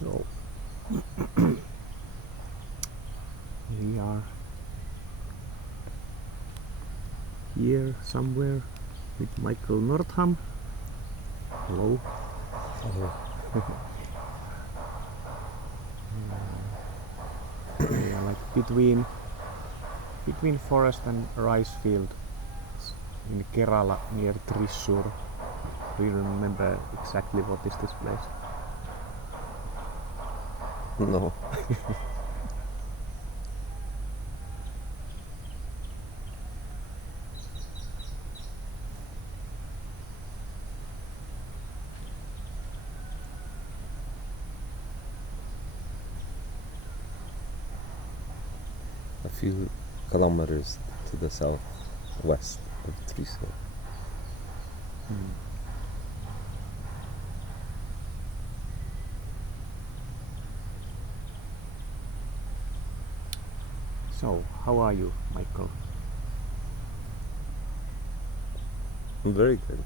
So we are here somewhere with Michael Northam. Hello. Hello. We are like between forest and rice field in Kerala near Thrissur. Do you remember exactly what is this place? No. A few kilometers to the southwest of Thrissur. So, how are you, Michael? I'm very good.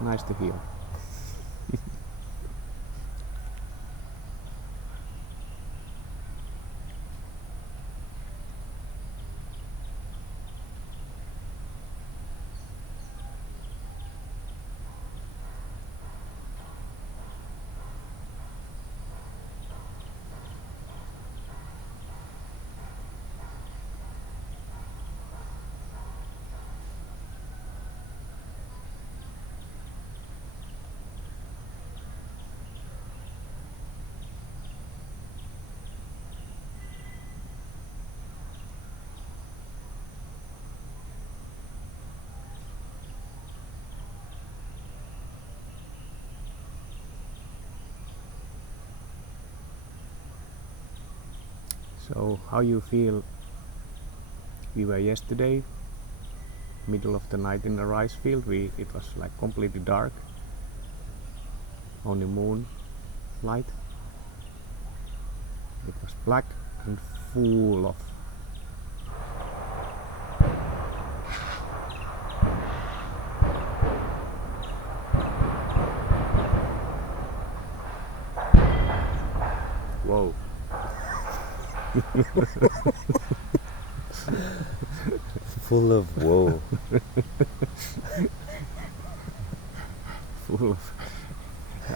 Nice to hear. So, how you feel? We were yesterday, middle of the night in the rice field. It was like completely dark, only moon light. It was black and full of whoa. Full of woe. Full of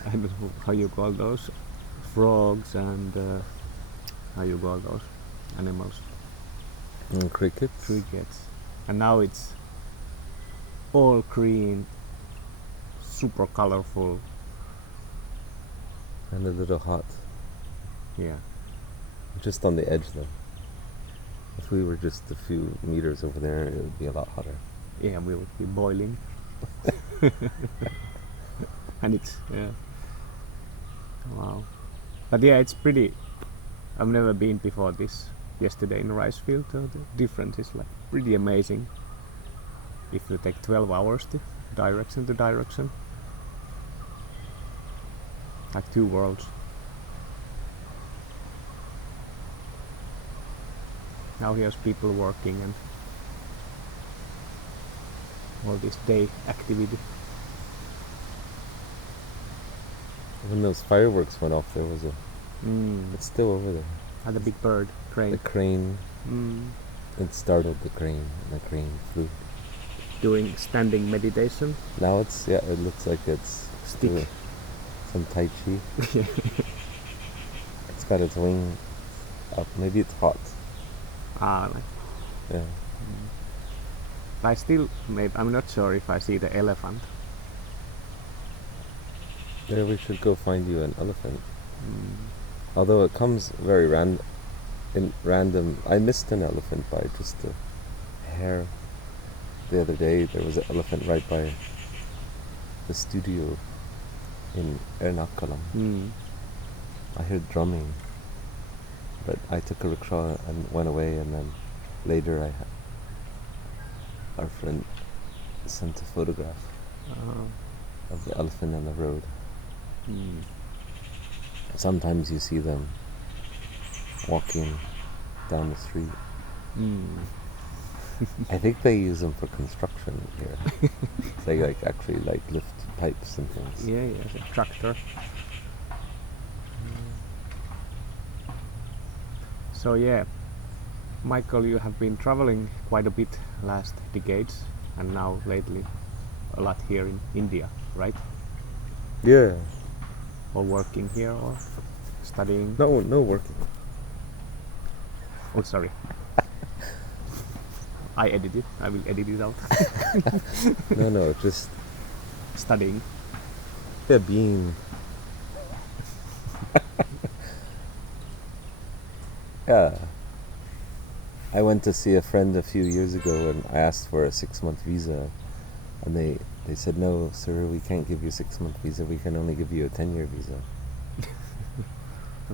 I don't know how you call those frogs and how you call those animals, And crickets. crickets, and now it's all green, super colorful. And a little hot. Yeah, Just on the edge though. If we were just a few meters over there, it would be a lot hotter. yeah, we would be boiling. And it's wow, but yeah, it's pretty. I've never been before this yesterday in the rice field, so the difference is like pretty amazing. If you take 12 hours to direction to direction, like two worlds. Now here's people working and all this day activity. When those fireworks went off, there was a. It's still over there. And the big bird crane. The crane. Mm. It startled the crane, and the crane flew. Doing standing meditation. Now it's it looks like it's Stick. doing some tai chi. It's got its wing up. Maybe it's hot. Like, Yeah. I still, I'm not sure if I see the elephant. Yeah, we should go find you an elephant. Although it comes very random. I missed an elephant by just a hair. The other day there was an elephant right by the studio in Ernakulam. I heard drumming, but I took a rickshaw and went away, and then later our friend sent a photograph of the elephant on the road. Sometimes you see them walking down the street. I think they use them for construction here. They actually lift pipes and things. Yeah, it's a tractor. So yeah, Michael, you have been traveling quite a bit last decades, and now lately a lot here in India, right? Yeah. Or working here or studying? No working. Oh, sorry. I edit it. I will edit it out. No, just Studying. being. Yeah. I went to see a friend a few years ago and I asked for a 6-month visa, and they said, no, sir, we can't give you a 6-month visa. We can only give you a 10-year visa. Okay.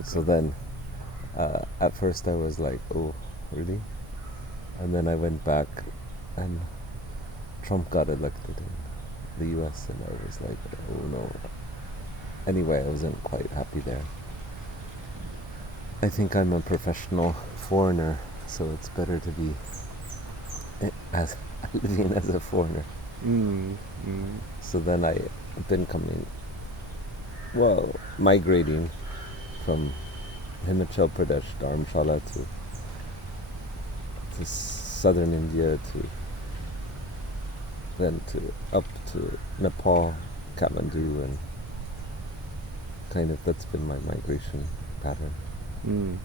So then, at first I was like, oh, really? And then I went back and Trump got elected in the US, and I was like, oh no. Anyway, I wasn't quite happy there. I think I'm a professional foreigner, so it's better to be as living as a foreigner. So then I've been migrating from Himachal Pradesh, Dharamshala to southern India, up to Nepal, Kathmandu, and kind of that's been my migration pattern. And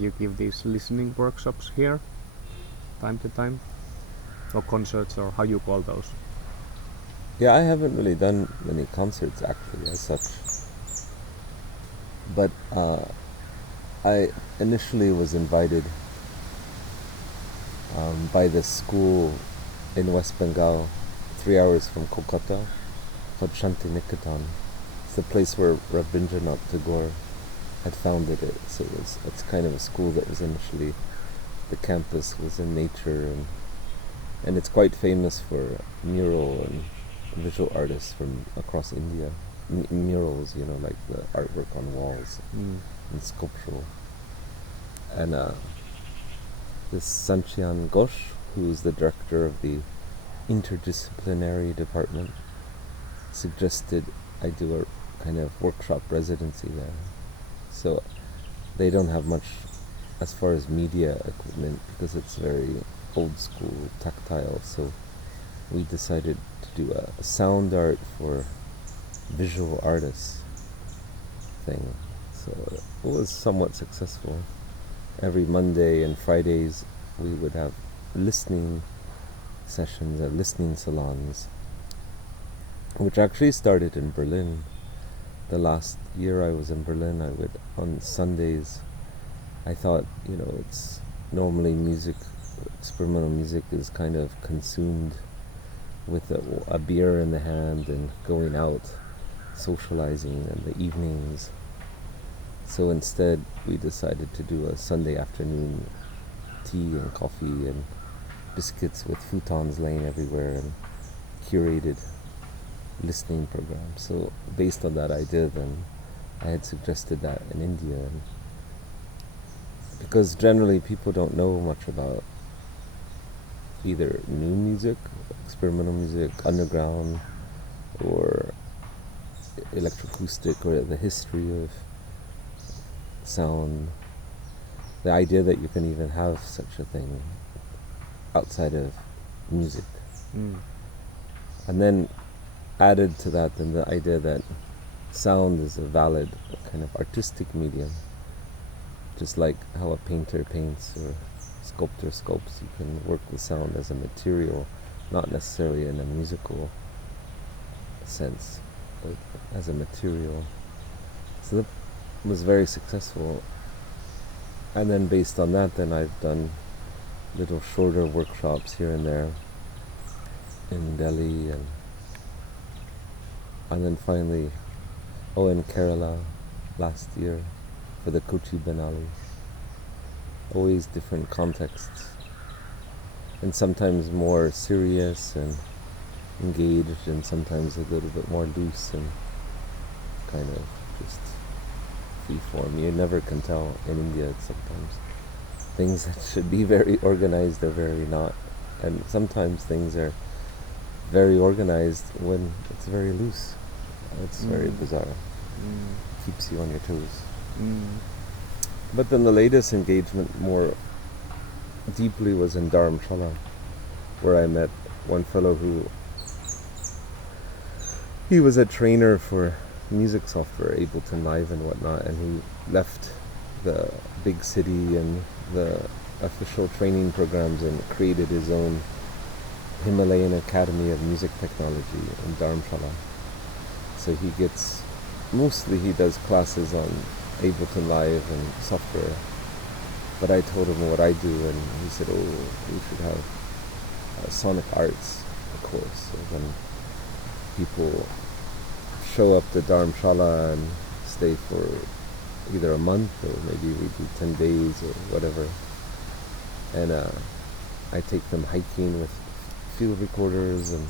you give these listening workshops here, time to time, or concerts, or how you call those? Yeah, I haven't really done many concerts actually as such, but I initially was invited by this school in West Bengal, 3 hours from Kolkata, called Shanti Niketan. It's the place where Rabindranath Tagore had founded it. So it's kind of a school that was initially, the campus was in nature, and it's quite famous for mural and visual artists from across India. Murals, like the artwork on walls and sculptural. And this Sanchian Ghosh, who is the director of the interdisciplinary department, suggested I do a kind of workshop residency there. So they don't have much as far as media equipment because it's very old school, tactile. So we decided to do a sound art for visual artists thing. So it was somewhat successful. Every Monday and Fridays we would have listening sessions at listening salons, which actually started in Berlin. The last year I was in Berlin, I would, on Sundays, I thought, it's normally music, experimental music is kind of consumed with a beer in the hand and going out, socializing in the evenings. So instead we decided to do a Sunday afternoon tea and coffee and biscuits with futons laying everywhere and curated listening program. So based on that idea, then I had suggested that in India, and because generally people don't know much about either new music, experimental music, underground, or electroacoustic, or the history of sound, the idea that you can even have such a thing outside of music. And then added to that then the idea that sound is a valid kind of artistic medium, just like how a painter paints or sculptor sculpts. You can work with sound as a material, not necessarily in a musical sense, but as a material. So that was very successful. And then based on that, then I've done little shorter workshops here and there in Delhi, and then finally in Kerala last year for the Kochi Benali. Always different contexts, and sometimes more serious and engaged, and sometimes a little bit more loose and kind of just free form. You never can tell in India sometimes. Things that should be very organized are very not. And sometimes things are very organized when it's very loose. It's very bizarre. Keeps you on your toes. But then the latest engagement more deeply was in Dharamshala, where I met one fellow who he was a trainer for music software, Ableton Live and whatnot, and he left the big city and the official training programs and created his own Himalayan Academy of Music Technology in Dharamshala. So mostly he does classes on Ableton Live and software. But I told him what I do, and he said, oh, we should have a Sonic Arts course. So then people show up to Dharamshala and stay for either a month or maybe we do 10 days or whatever. And I take them hiking with field recorders, and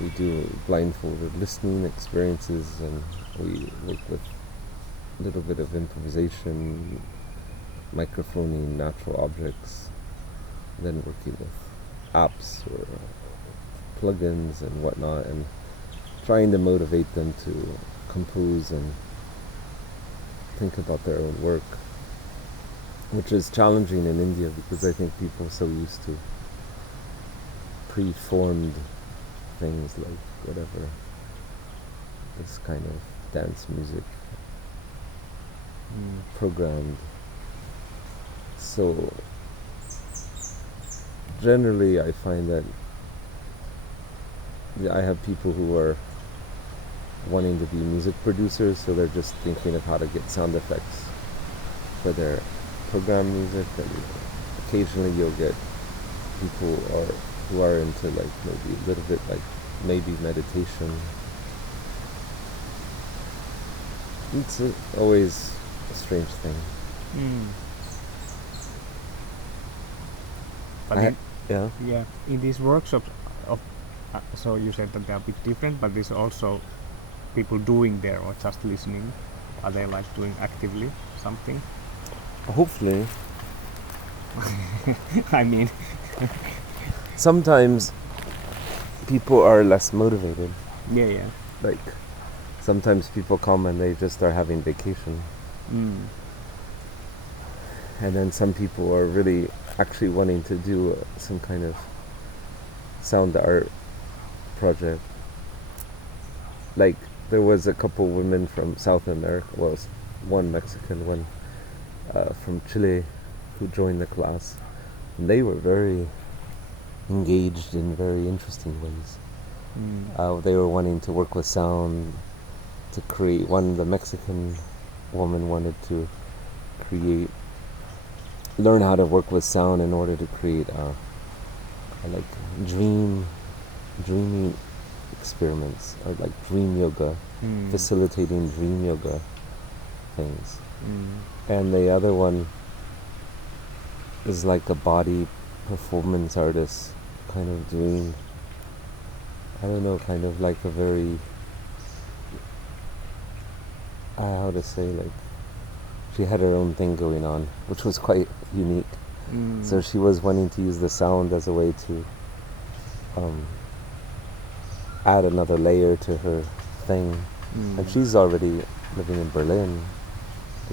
we do blindfolded listening experiences, and we work with a little bit of improvisation, microphoning natural objects, then working with apps or plugins and whatnot, and trying to motivate them to compose and think about their own work, which is challenging in India because I think people are so used to pre-formed things like whatever, this kind of dance music, programmed. So generally I find that I have people who are wanting to be music producers, so they're just thinking of how to get sound effects for their program music, and occasionally you'll get people who are into like maybe a little bit like maybe meditation. It's always a strange thing. But yeah. in these workshops, so you said that they are a bit different, but there's also people doing there or just listening. Are they like doing actively something? Hopefully. I mean, sometimes people are less motivated. Yeah. Like sometimes people come and they just are having vacation. And then some people are really actually wanting to do some kind of sound art project. Like there was a couple women from South America, well, one Mexican, one from Chile, who joined the class. And they were very engaged in very interesting ways. They were wanting to work with sound to create. The Mexican woman wanted to learn how to work with sound in order to create like dreaming experiments, or like dream yoga, facilitating dream yoga things. And the other one is like a body performance artist, kind of doing, I don't know, kind of like a very, how to say, like, she had her own thing going on, which was quite unique. So she was wanting to use the sound as a way to add another layer to her thing. And she's already living in Berlin,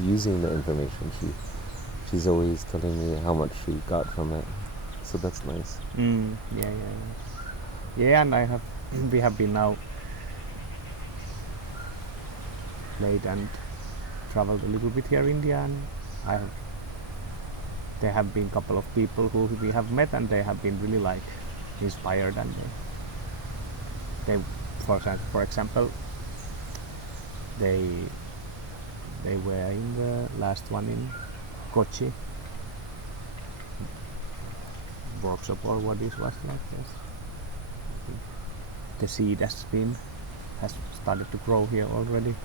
using the information. She's always telling me how much she got from it. So that's nice. Yeah, and we have been now played and traveled a little bit here in India, and there have been a couple of people who we have met, and they have been really like inspired, and they for example they were in the last one in Kochi workshop, or what this was like. Yes. The seed has started to grow here already.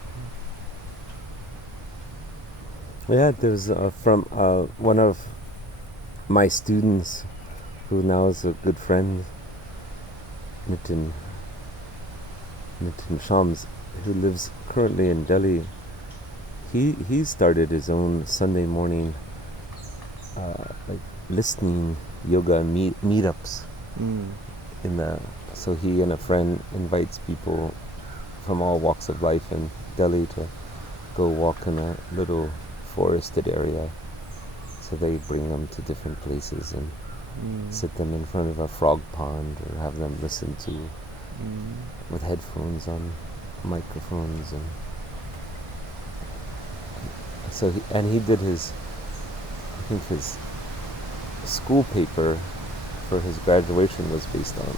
Yeah, there's from one of my students, who now is a good friend, Nitin Shams, who lives currently in Delhi. he started his own Sunday morning like listening yoga meetups in the. So he and a friend invites people from all walks of life in Delhi to go walk in a little forested area. So they bring them to different places and sit them in front of a frog pond or have them listen to with headphones on, microphones, and so he did his, I think his school paper for his graduation was based on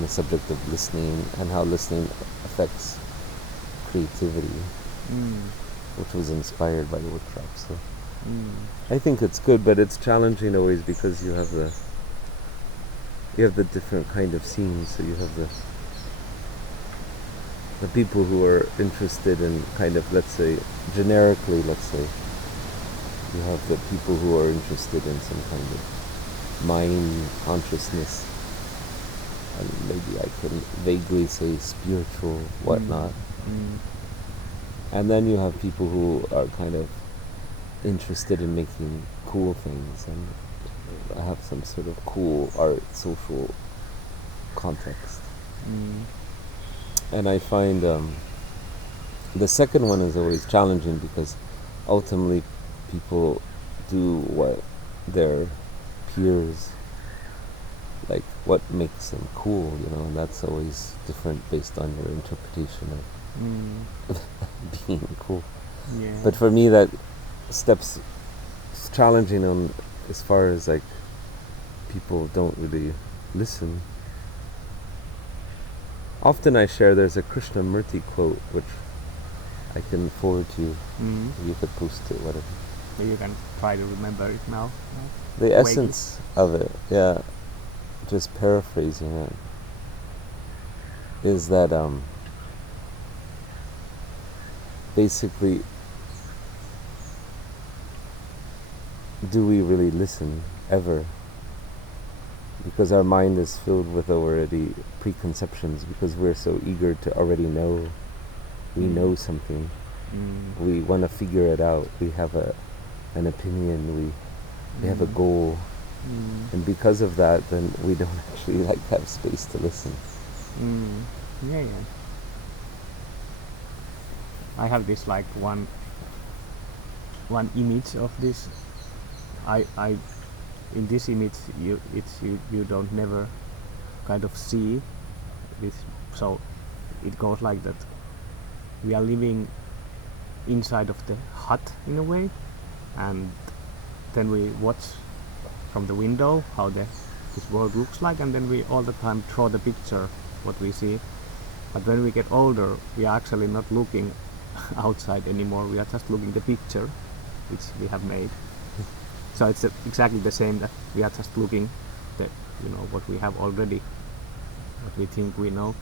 the subject of listening and how listening affects creativity, which was inspired by the workshop. So I think it's good, but it's challenging always because you have the different kind of scenes. So you have the people who are interested in kind of, let's say, generically, you have the people who are interested in some kind of mind consciousness, and maybe I can vaguely say spiritual, whatnot. And then you have people who are kind of interested in making cool things and have some sort of cool art, social context. And I find the second one is always challenging because ultimately people do what their peers, like what makes them cool, and that's always different based on your interpretation of being cool. Yeah. But for me that steps challenging on as far as like people don't really listen. Often I share, there's a Krishnamurti quote which I can forward to you. You could post it, whatever. You can try to remember it now. The essence of it, yeah, just paraphrasing it, is that basically, do we really listen ever? Because our mind is filled with already preconceptions, because we're so eager to already know. We know something. We want to figure it out. We have an opinion. We have a goal. And because of that, then we don't actually have space to listen. Yeah. I have this one image of this. I in this image you don't never kind of see this, so it goes like that. We are living inside of the hut in a way, and then we watch from the window how this world looks like, and then we all the time draw the picture what we see. But when we get older, we are actually not looking outside anymore. We are just looking the picture which we have made. So it's exactly the same, that we are just looking the what we have already, what we think we know,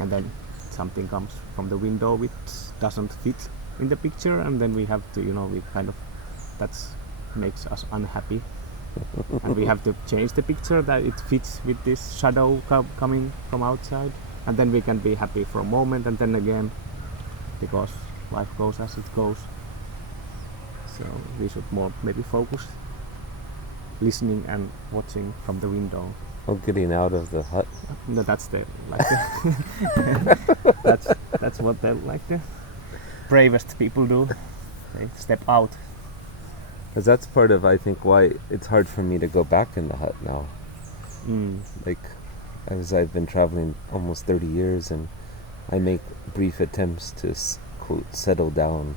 and then something comes from the window which doesn't fit in the picture, and then we have to we kind of, that makes us unhappy, and we have to change the picture that it fits with this shadow coming from outside, and then we can be happy for a moment, and then again, because life goes as it goes. So we should more maybe focus listening and watching from the window. Oh, getting out of the hut. No, that's the that's what the bravest people do. They step out. Because that's part of, I think, why it's hard for me to go back in the hut now. I've been traveling almost 30 years, and I make brief attempts to quote settle down.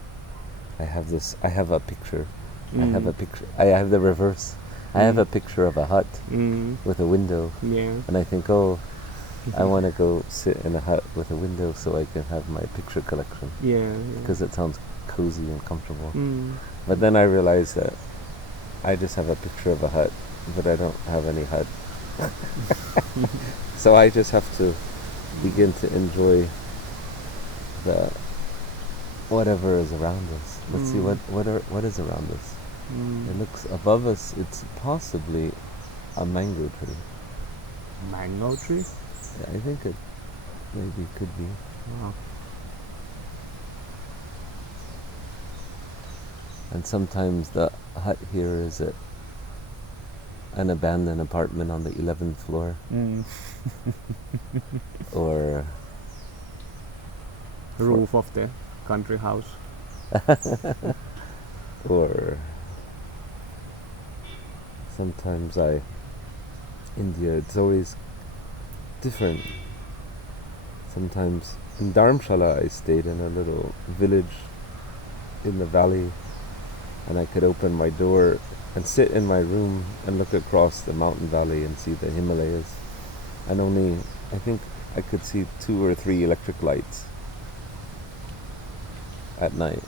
I have a picture. I have the reverse. I have a picture of a hut with a window. Yeah. And I think, I want to go sit in a hut with a window so I can have my picture collection. Yeah. Because it sounds cozy and comfortable. But then I realized that I just have a picture of a hut, but I don't have any hut. So I just have to begin to enjoy the whatever is around us. Let's see what is around us. It looks above us. It's possibly a mango tree. Mango tree? Yeah, I think it maybe could be. Wow. And sometimes the hut here is an abandoned apartment on the 11th floor, or Roof of the country house. or sometimes India, it's always different. Sometimes in Dharamshala I stayed in a little village in the valley, and I could open my door and sit in my room and look across the mountain valley and see the Himalayas. And I think I could see 2 or 3 electric lights at night.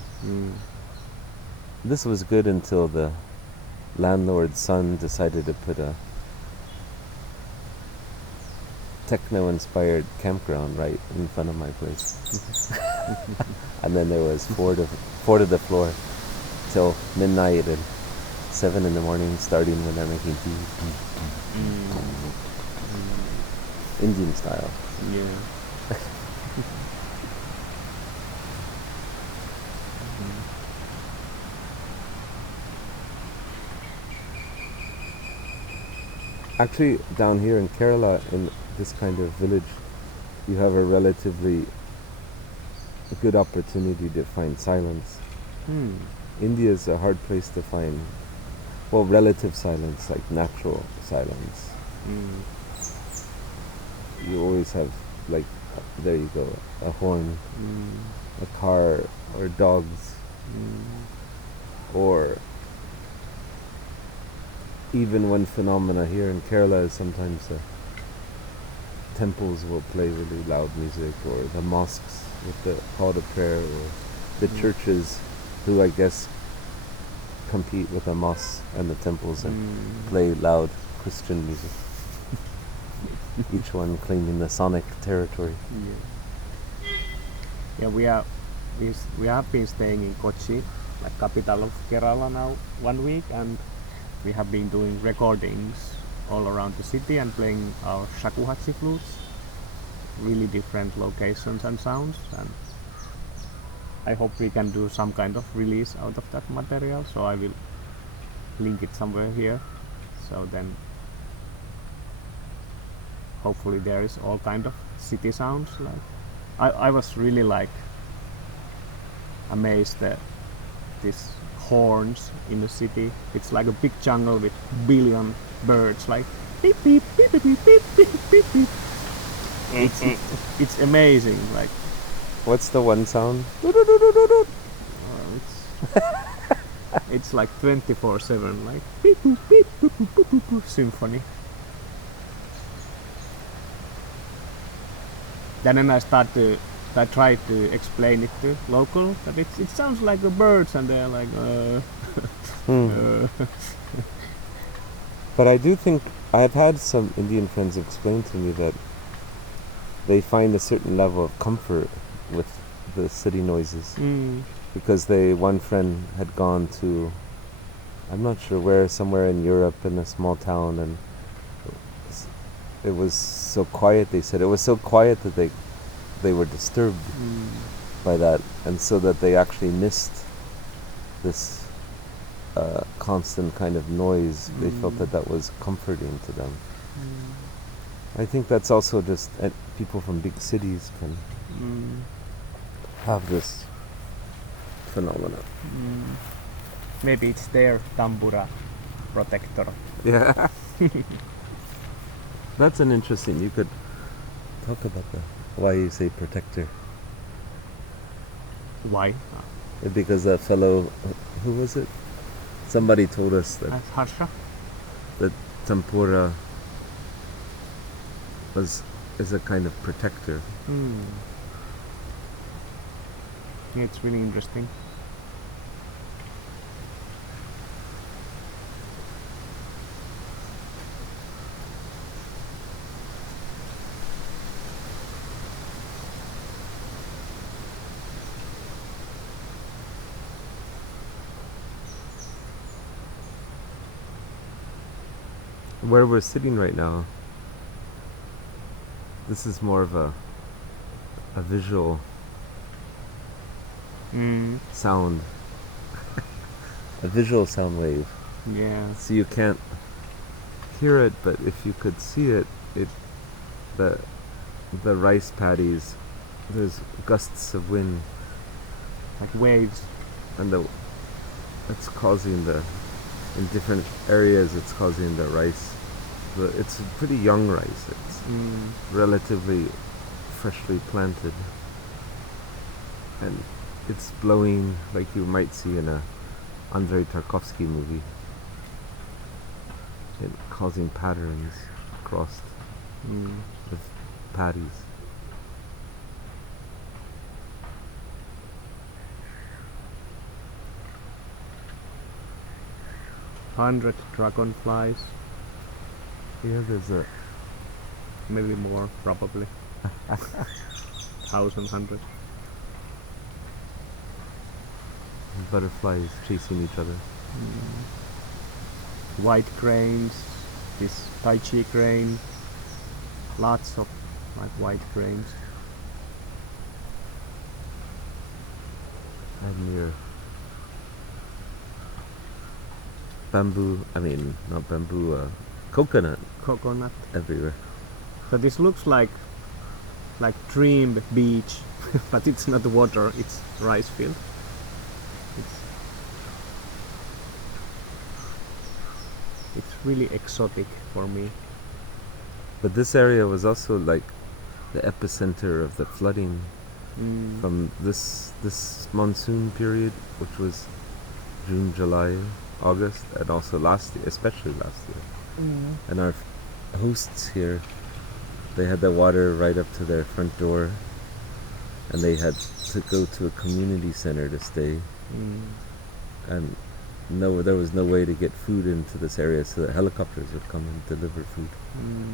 This was good until the landlord's son decided to put a techno-inspired campground right in front of my place. And then there was four to the floor till midnight and 7 in the morning, starting when they're making tea. Indian style. Yeah. Actually, down here in Kerala, in this kind of village, you have a relatively good opportunity to find silence. India is a hard place to find, well, relative silence, like natural silence. You always have, like, there you go, a horn, a car, or dogs, or even one phenomena here in Kerala is sometimes the temples will play really loud music, or the mosques with the call to prayer, or the churches who I guess compete with the mosques and the temples and play loud Christian music. Each one claiming the sonic territory. Yeah, we have been staying in Kochi, like capital of Kerala now, 1 week, and we have been doing recordings all around the city and playing our shakuhachi flutes, really different locations and sounds, and I hope we can do some kind of release out of that material, so I will link it somewhere here, so then hopefully there is all kind of city sounds. Like I was really like amazed at these horns in the city. It's like a big jungle with billion birds, like beep beep beep beep beep beep beep beep beep. It's amazing. Like, What's the one sound? it's like 24/7, like beep boop beep boop boop boop boop boop symphony. Then I tried to explain it to local, that it sounds like the birds, and they're like, But I do think I've had some Indian friends explain to me that they find a certain level of comfort with the city noises, because one friend had gone to, I'm not sure where, somewhere in Europe, in a small town, and it was so quiet. They said it was so quiet that they were disturbed by that, and so that they actually missed this constant kind of noise. They felt that was comforting to them. I think that's also just people from big cities can have this phenomena. Maybe it's their tambura protector. Yeah. That's an interesting, you could talk about why you say protector. Why? Because that fellow, who was it? Somebody told us that Harsha? that tempura is a kind of protector. Yeah, it's really interesting. Where we're sitting right now, this is more of a visual sound. a visual sound wave. Yeah. So you can't hear it, but if you could see it, the rice paddies, there's gusts of wind, Like waves. and it's causing in different areas. It's causing the rice. It's pretty young rice. It's relatively freshly planted, and it's blowing like you might see in a Andrei Tarkovsky movie. It causing patterns across the paddies. Hundred dragonflies, Yeah, there's a maybe more, probably. 1,100. butterflies chasing each other. White cranes, this Tai Chi crane, lots of like white cranes. And near bamboo, not bamboo, coconut Coconut. everywhere. So this looks like dream beach, but it's not water, it's rice field. It's really exotic for me. But this area was also like the epicenter of the flooding from this monsoon period, which was June, July, August, and also last year, especially last year. And our hosts here, they had the water right up to their front door, and they had to go to a community center to stay. And there was no way to get food into this area, so the helicopters would come and deliver food.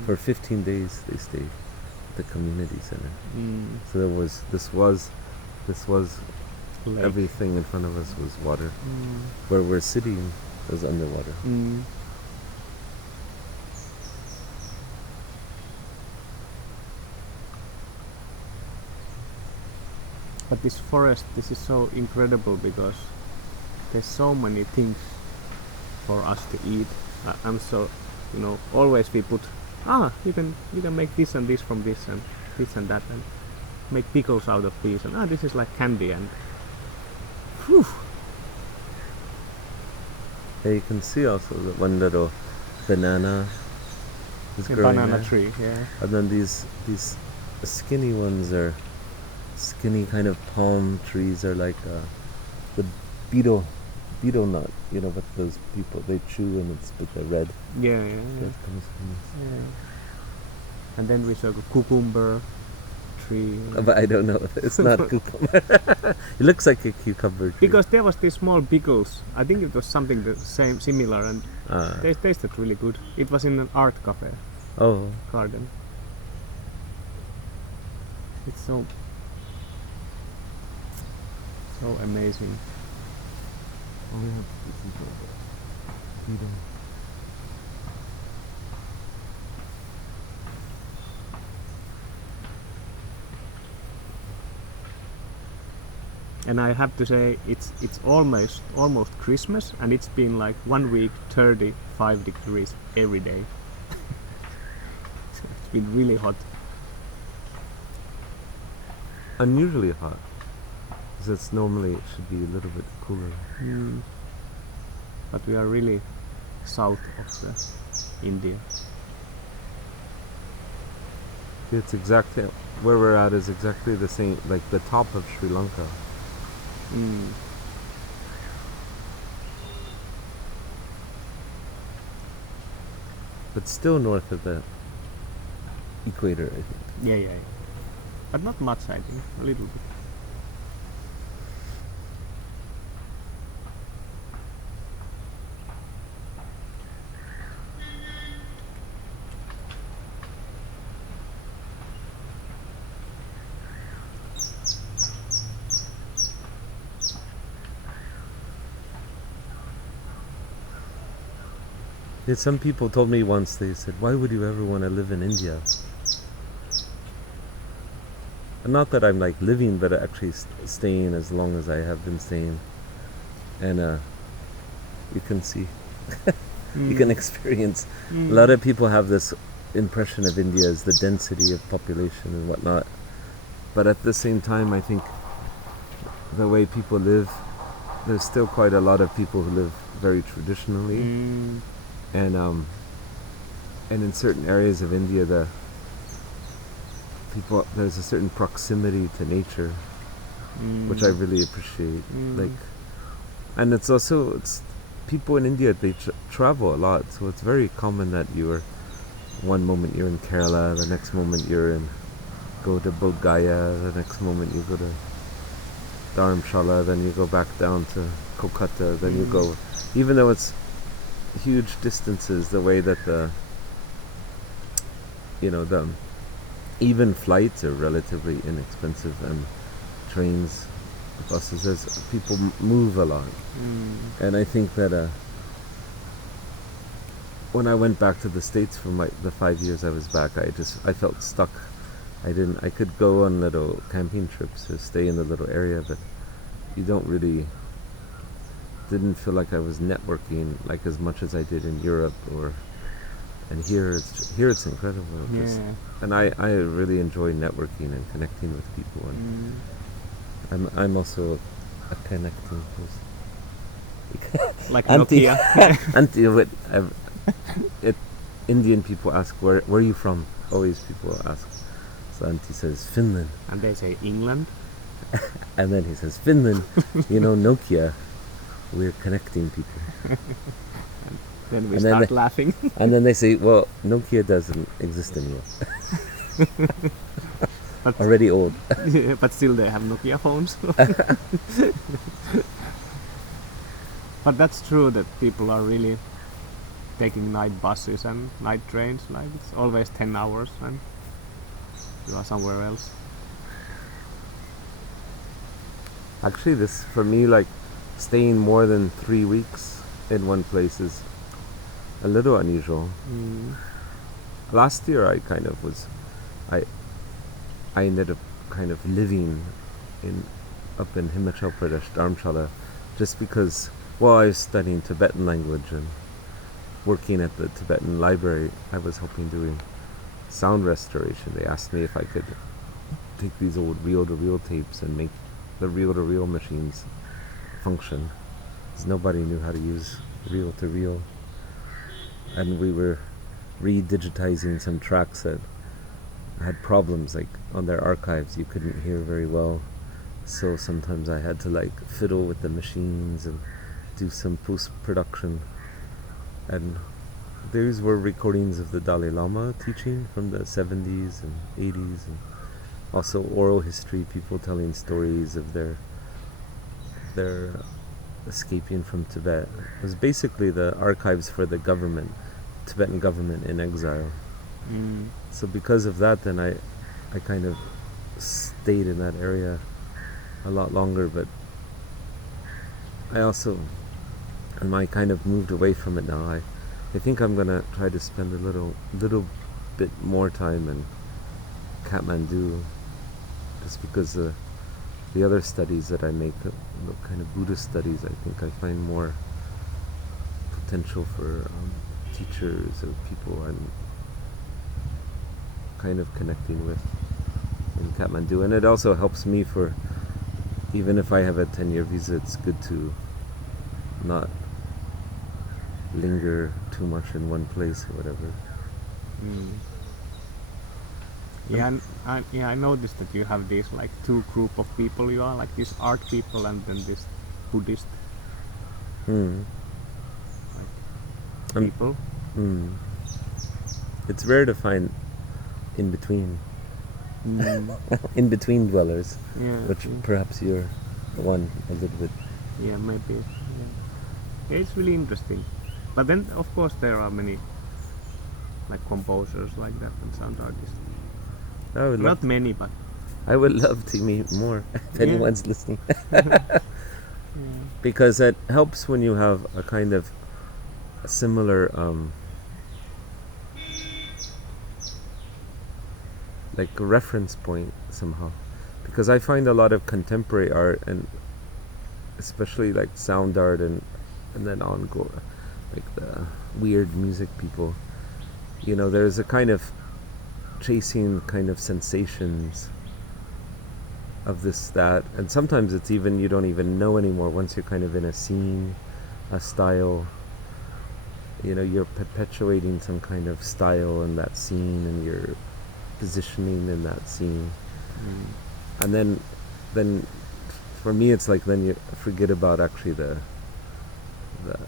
For 15 days they stayed at the community center. So this was Lake. everything in front of us was water. Where we're sitting was underwater. But this forest, this is so incredible because there's so many things for us to eat. I'm so, always we put, you can make this and this from this and that, and make pickles out of these, and this is like candy, and whew. Yeah, you can see also that one little banana is A growing banana there. tree, yeah. And then these skinny ones are skinny kind of palm trees are like the beetle nut, what those people they chew and they're red. Yeah. That comes from this. Yeah. And then we saw a cucumber tree. But I don't know. It's not cucumber. It looks like a cucumber tree. Because there was these small pickles. I think it was something the same, similar, and they tasted really good. It was in an art cafe Oh, garden. It's so amazing. oh yeah. This is a beetle. And I have to say, it's almost Christmas, and it's been like 1 week 35 degrees every day. It's been really hot. Unusually hot. Because it's normally it should be a little bit cooler. But we are really south of India. It's exactly where we're at is exactly the same, like the top of Sri Lanka. But still north of the equator, I think. Yeah. But not much, I think. A little bit. Yeah, some people told me once, they said, why would you ever want to live in India? And not that I'm like living, but actually staying as long as I have been staying. And you can see, you can experience. A lot of people have this impression of India as the density of population and whatnot, but at the same time, I think the way people live, there's still quite a lot of people who live very traditionally, and in certain areas of India, there's a certain proximity to nature, which I really appreciate. Like, and it's people in India, they travel a lot, so it's very common that one moment you're in Kerala, the next moment go to Bodh Gaya, the next moment you go to Dharamshala, then you go back down to Kolkata, then you go, even though it's huge distances, the way that the even flights are relatively inexpensive, and trains, buses, people move a lot. And I think that when I went back to the States for the 5 years I was back, I felt stuck. I could go on little camping trips or stay in the little area, but you didn't feel like I was networking like as much as I did in Europe and here it's incredible. And I really enjoy networking and connecting with people, and I'm also a connecting person. Like Antti, Nokia. Antti, Indian people ask where are you from? Always people ask. So Antti says Finland, And they say England. and then he says Finland. Nokia. We're connecting people. Then we start laughing. And then they say, well, Nokia doesn't exist anymore. Already old. But still they have Nokia phones. But that's true that people are really taking night buses and night trains. Like, it's always 10 hours and you are somewhere else. Actually, this, for me, like, staying more than 3 weeks in one place is a little unusual. Last year I ended up kind of living up in Himachal Pradesh, Dharamshala, just because, I was studying Tibetan language and working at the Tibetan library. I was helping doing sound restoration. They asked me if I could take these old reel-to-reel tapes and make the reel-to-reel machines function, because nobody knew how to use reel-to-reel. And we were re-digitizing some tracks that had problems, like on their archives you couldn't hear very well, so sometimes I had to like fiddle with the machines and do some post-production. And these were recordings of the Dalai Lama teaching from the 70s and 80s, and also oral history, people telling stories of their escaping from Tibet. It was basically the archives for the Tibetan government in exile. So because of that, then I kind of stayed in that area a lot longer, but I kind of moved away from it now. I think I'm gonna try to spend a little bit more time in Kathmandu, just because the other studies that I make, the kind of Buddhist studies, I think I find more potential for teachers or people I'm kind of connecting with in Kathmandu. And it also helps me for, even if I have a 10-year visa, it's good to not linger too much in one place or whatever. I noticed that you have these like two group of people. You are like these art people and then this Buddhist people. It's rare to find in between in between dwellers, which perhaps you're one a little bit. Yeah, maybe. Yeah, it's really interesting. But then, of course, there are many like composers like that and sound artists. Not many, but I would love to meet more if anyone's listening. Because it helps when you have a kind of a similar like a reference point somehow. Because I find a lot of contemporary art, and especially like sound art and and then encore, like the weird music people. You know, there's a kind of chasing kind of sensations of this, that, and sometimes it's even, you don't even know anymore once you're kind of in a scene, a style. You know, you're perpetuating some kind of style in that scene, and you're positioning in that scene. And then for me it's like, then you forget about actually the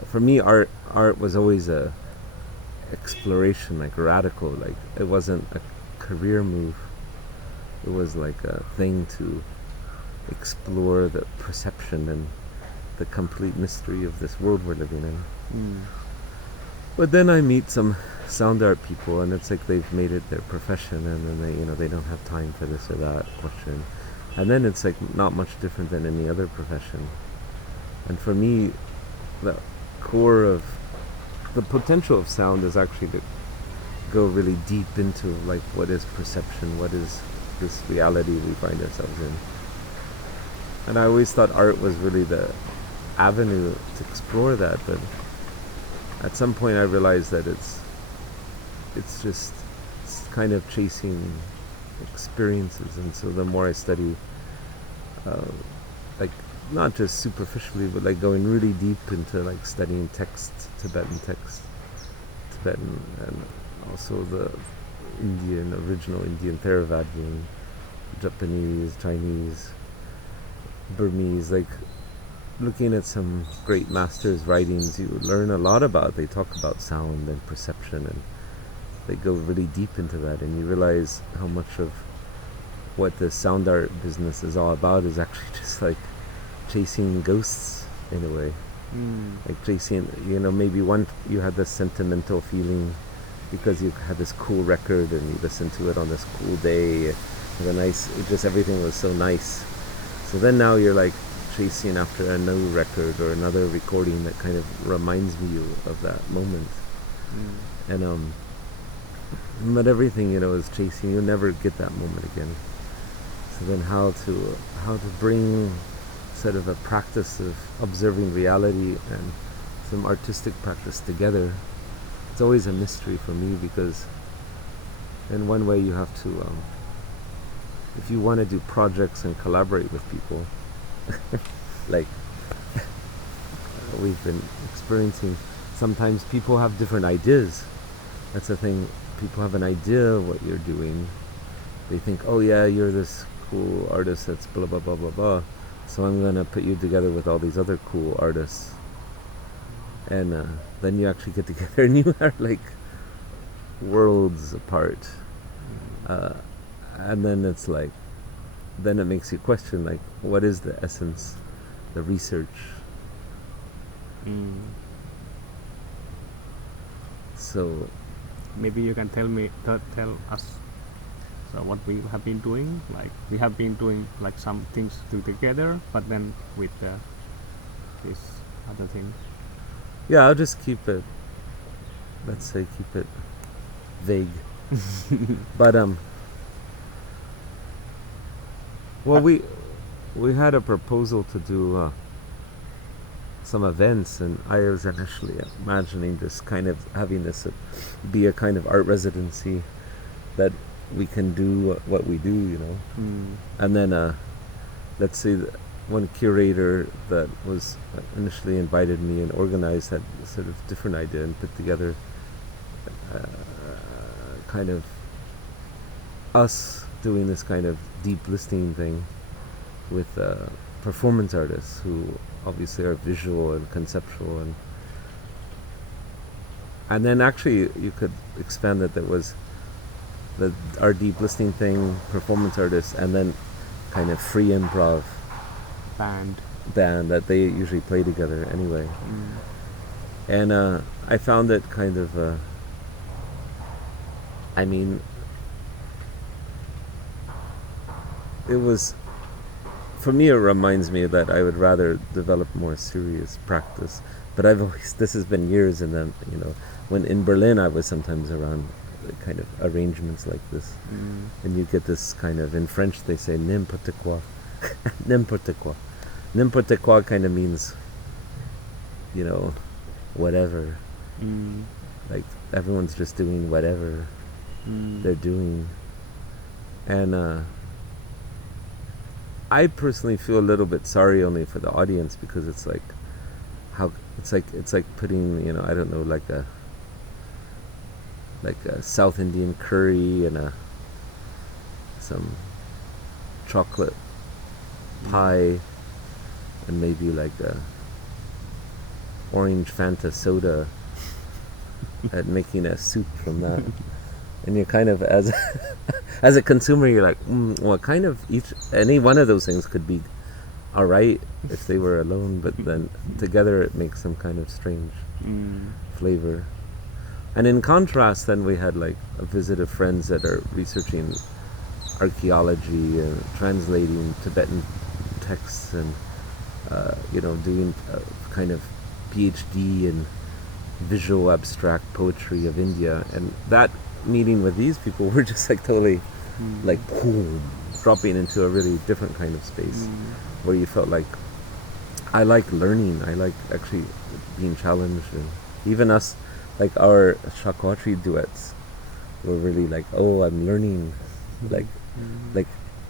for me art was always a exploration, like radical, like it wasn't a career move. It was like a thing to explore the perception and the complete mystery of this world we're living in. But then I meet some sound art people, and it's like they've made it their profession, and then they, you know, they don't have time for this or that question. And then it's like not much different than any other profession. And for me, the core of the potential of sound is actually to go really deep into like what is perception, what is this reality we find ourselves in. And I always thought art was really the avenue to explore that, but at some point I realized that it's kind of chasing experiences. And so the more I study, like not just superficially, but like going really deep into like studying text, Tibetan, and also the original Indian Theravada, Japanese, Chinese, Burmese, like looking at some great masters' writings, you learn a lot about. They talk about sound and perception, and they go really deep into that, and you realize how much of what the sound art business is all about is actually just like chasing ghosts in a way. Like chasing, you know, maybe you had this sentimental feeling because you had this cool record and you listened to it on this cool day with a nice, everything was so nice. So then now you're like chasing after a new record or another recording that kind of reminds you of that moment. And but everything, you know, is chasing. You'll never get that moment again. So then how to bring sort of a practice of observing reality and some artistic practice together, it's always a mystery for me, because in one way you have to, if you want to do projects and collaborate with people, like we've been experiencing, sometimes people have different ideas. That's the thing. People have an idea of what you're doing. They think, oh yeah, you're this cool artist that's blah blah blah blah blah, so I'm gonna put you together with all these other cool artists, and then you actually get together and you are like worlds apart, and then it's like, then it makes you question, like, what is the essence, the research. So maybe you can tell us what we have been doing. Like we have been doing like some things together, but then with this other thing. Yeah, I'll just keep it, let's say, keep it vague. But well, we had a proposal to do some events, and I was initially imagining this kind of having this be a kind of art residency that we can do what we do, you know. And then let's say one curator that was initially invited me and organized had sort of different idea and put together kind of us doing this kind of deep listening thing with performance artists who obviously are visual and conceptual, and then actually you could expand that there was our deep listening thing, performance artists, and then kind of free improv Band that they usually play together anyway. And I found it kind of I mean, it was, for me, it reminds me that I would rather develop more serious practice. But I've always, this has been years, and then, you know, when in Berlin I was sometimes around kind of arrangements like this, and you get this kind of, in French they say n'importe quoi. N'importe quoi kind of means whatever. Like everyone's just doing whatever they're doing, and I personally feel a little bit sorry only for the audience, because it's like how it's like putting I don't know, like a South Indian curry and some chocolate pie and maybe like a orange Fanta soda at making a soup from that. And you're kind of, as a consumer, you're like, well, kind of any one of those things could be all right if they were alone, but then together it makes some kind of strange flavor. And in contrast, then we had like a visit of friends that are researching archaeology and translating Tibetan texts and doing a kind of PhD in visual abstract poetry of India. And that meeting with these people were just like totally like boom, dropping into a really different kind of space where you felt like I like learning, I like actually being challenged. And even us, like our Shakwatri duets were really like, oh, I'm learning, like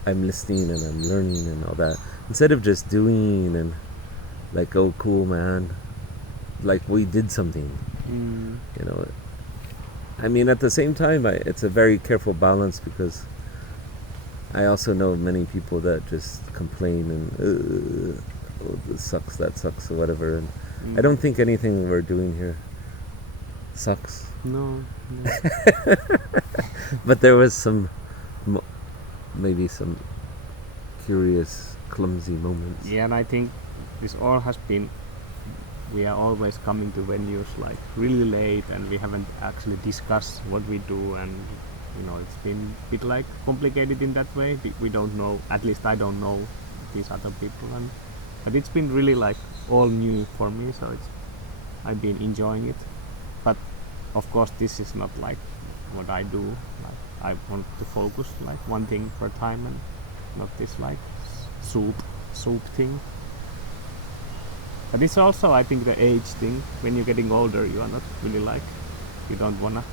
I'm listening and I'm learning and all that, instead of just doing and like, oh cool man, like we did something. I mean, at the same time, it's a very careful balance, because I also know many people that just complain and oh, this sucks, that sucks, or whatever. And I don't think anything we're doing here sucks. No. But there was maybe some curious, clumsy moments. Yeah, and I think this all has been, we are always coming to venues like really late, and we haven't actually discussed what we do, and it's been a bit like complicated in that way. We don't know, at least I don't know these other people, but it's been really like all new for me, so I've been enjoying it. But of course this is not like what I do. Like, I want to focus like one thing per time, and not this like soup thing. But it's also, I think, the age thing. When you're getting older, you are not really like, you don't wanna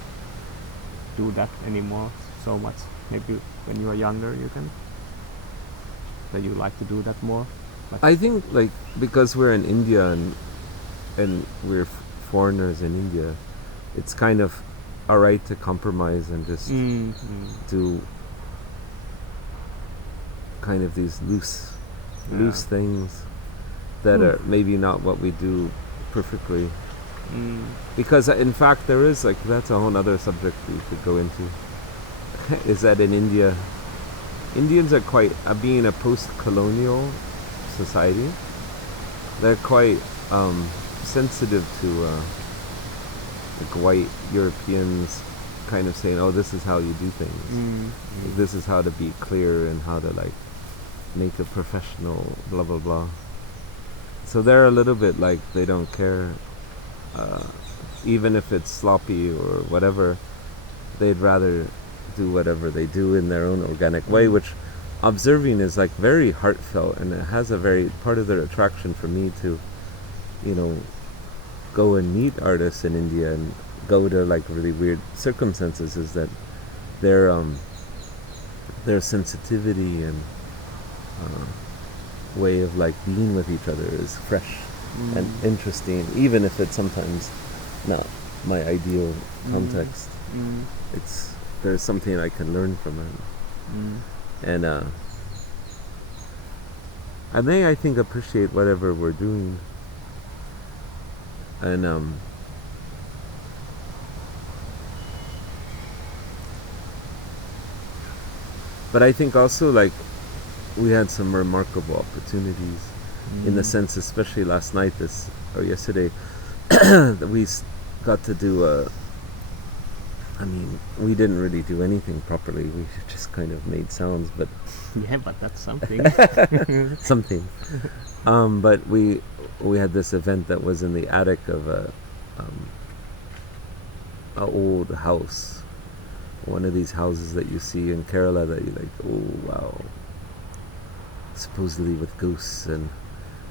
do that anymore so much. Maybe when you are younger, you like to do that more. Like, I think like because we're in India and we're foreigners in India, it's kind of alright to compromise and just do kind of these loose things that are maybe not what we do perfectly. Because in fact there is like, that's a whole other subject we could go into, is that in India, Indians are quite, being a post-colonial society, they're quite sensitive to like white Europeans kind of saying, oh, this is how you do things, this is how to be clear and how to like make a professional blah blah blah. So they're a little bit like, they don't care, even if it's sloppy or whatever, they'd rather do whatever they do in their own organic way, which observing is like very heartfelt, and it has a very, part of their attraction for me to go and meet artists in India and go to like really weird circumstances, is that their sensitivity and way of like being with each other is fresh and interesting, even if it's sometimes not my ideal context. There's something I can learn from it. And they, I think, appreciate whatever we're doing. And but I think also like we had some remarkable opportunities in the sense, especially last night, or yesterday, that we got to do I mean, we didn't really do anything properly. We just kind of made sounds, but yeah, but that's something. something. But we had this event that was in the attic of a old house, one of these houses that you see in Kerala that you like, oh wow, supposedly with ghosts and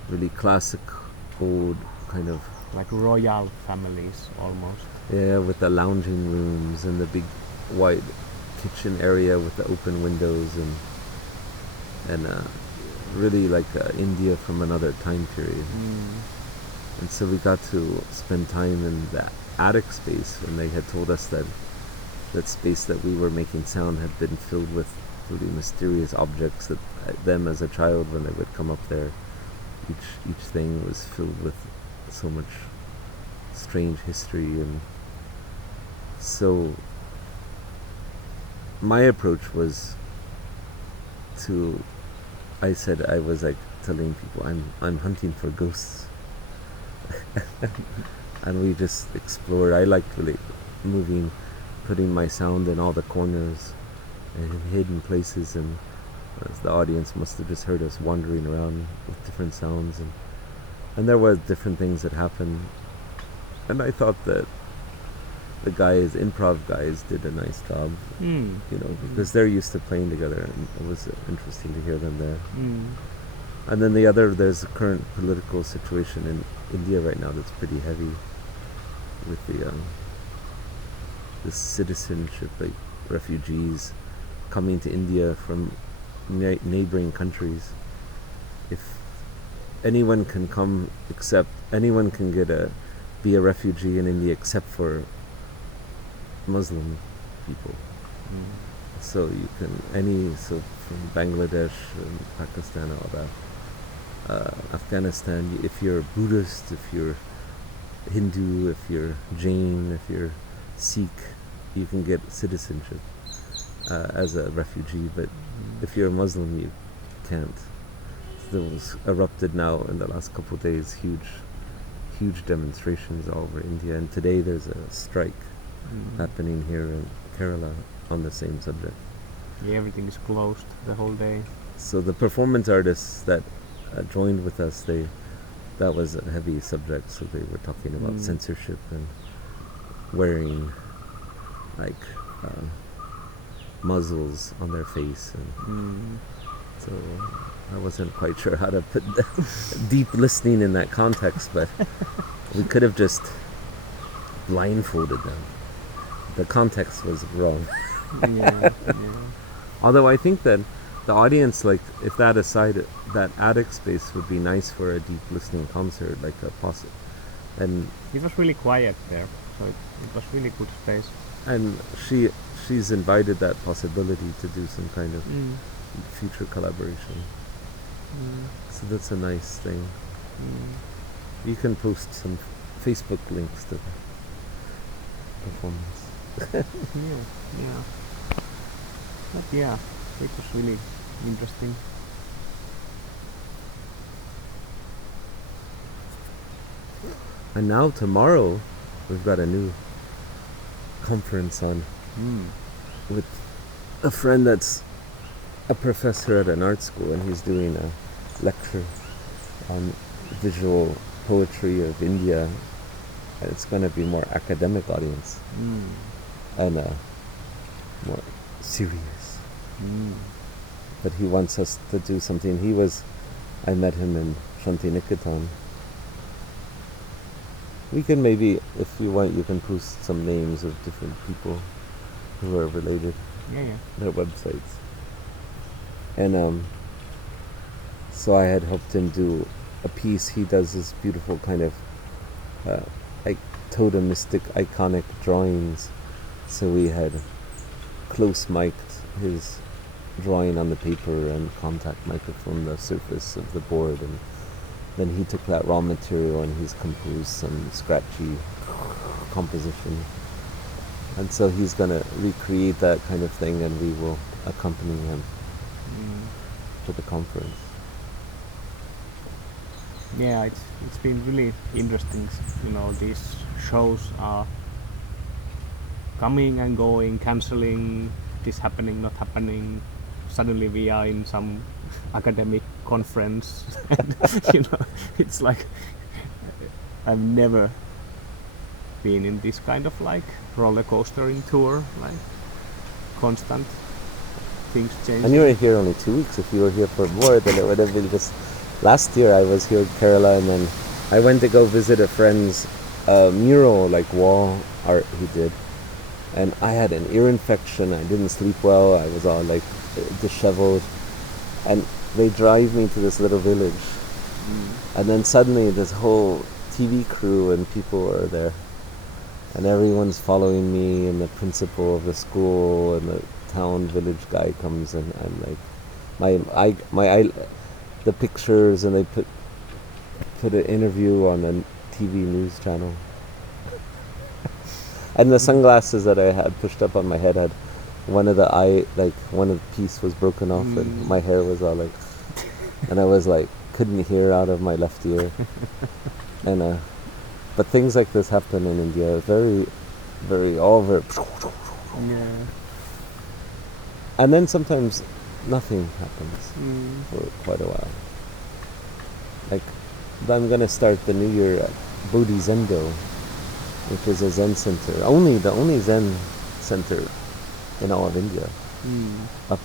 really classic old kind of like royal families almost. Yeah, with the lounging rooms and the big wide kitchen area with the open windows and really like India from another time period. And so we got to spend time in the attic space, and they had told us that that space that we were making sound had been filled with really mysterious objects that them as a child, when they would come up there, each thing was filled with so much strange history. And so my approach was to, I said, I was like telling people I'm hunting for ghosts. And we just explored. I liked really moving, putting my sound in all the corners and in hidden places, and the audience must have just heard us wandering around with different sounds, and there were different things that happened. And I thought that the improv guys did a nice job, because they're used to playing together, and it was interesting to hear them there. And then there's a current political situation in India right now that's pretty heavy with the citizenship, like refugees coming to India from neighboring countries. If anyone can come, anyone can be a refugee in India except for Muslim people. So you can from Bangladesh and Pakistan, all that. Afghanistan, if you're Buddhist, if you're Hindu, if you're Jain, if you're Sikh, you can get citizenship as a refugee, but if you're a Muslim, you can't. There was erupted now in the last couple of days huge demonstrations all over India, and today there's a strike happening here in Kerala on the same subject. Yeah, everything is closed the whole day. So the performance artists that joined with us, that was a heavy subject, so they were talking about censorship and wearing like muzzles on their face, and so I wasn't quite sure how to put deep listening in that context, but we could have just blindfolded them. The context was wrong. Yeah. Although I think that the audience, like, if that aside, that attic space would be nice for a deep listening concert, like a and it was really quiet there, so it was really good space. And she's invited that possibility to do some kind of future collaboration. So that's a nice thing. You can post some Facebook links to the performance. Yeah. But yeah, it was really interesting. And now tomorrow we've got a new conference on with a friend that's a professor at an art school, and he's doing a lecture on visual poetry of India. And it's going to be more academic audience and more serious. But he wants us to do something. I met him in Shantiniketan. We can maybe, if you want, you can post some names of different people who are related. Yeah. Their websites. And so I had helped him do a piece. He does this beautiful kind of like totemistic, iconic drawings. So we had close mic'd his drawing on the paper and contact microphone the surface of the board, and then he took that raw material and he's composed some scratchy composition, and so he's gonna recreate that kind of thing, and we will accompany him to the conference. Yeah, it's been really interesting. These shows are coming and going, cancelling, this happening, not happening. Suddenly we are in some academic conference. And, it's like I've never been in this kind of like roller coastering tour, like constant things changing. And you were here only 2 weeks. If you were here for more, then it would have been just. Last year I was here in Kerala, and then I went to go visit a friend's mural, like wall art he did, and I had an ear infection. I didn't sleep well. I was all like disheveled, and they drive me to this little village, and then suddenly this whole TV crew and people are there, and everyone's following me, and the principal of the school and the town village guy comes, and the pictures, and they put an interview on a TV news channel. And the sunglasses that I had pushed up on my head had one of the piece was broken off, and my hair was all like, and I was like, couldn't hear out of my left ear. And but things like this happen in India, very, very Yeah. and then sometimes nothing happens for quite a while. Like, I'm gonna start the new year at Bodhi Zendo, which is a Zen center, the only Zen center in all of India, up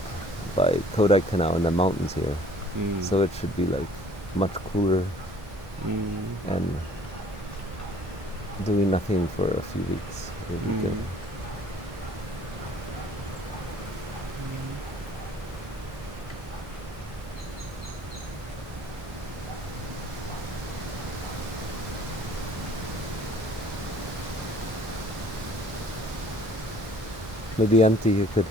by Kodai Canal in the mountains here. So it should be like much cooler, and doing nothing for a few weeks would be good. Maybe Antti, you could.